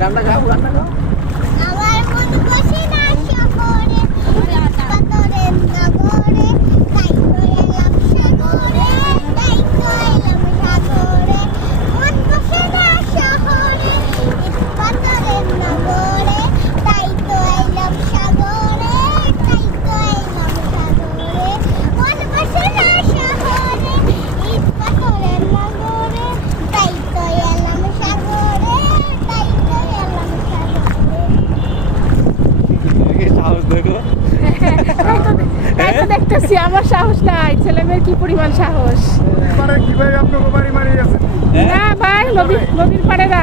গানটা গাও গানটা গাও আমার মন বসে না শহরে পাথরের নগরে তাই তো এলাম সাগরে তাই তো এলাম সাগরে মন বসে না শহরে পাথরের নগরে তাই তো এলাম সাগরে তাই তো এলাম সাগরে মন বসে না শহরে পাথরের নগরে তাই তো এলাম সাগরে তাই তো এলাম সাগরে সাহস দেখো তাই তো দেখতেছি আমার সাহস নাই, ছেলে মেয়ের কি পরিমাণ সাহস। কিভাবে আপনাকে বাড়ি মারিয়ে আছে? না ভাই, নদীর পাড়ে না।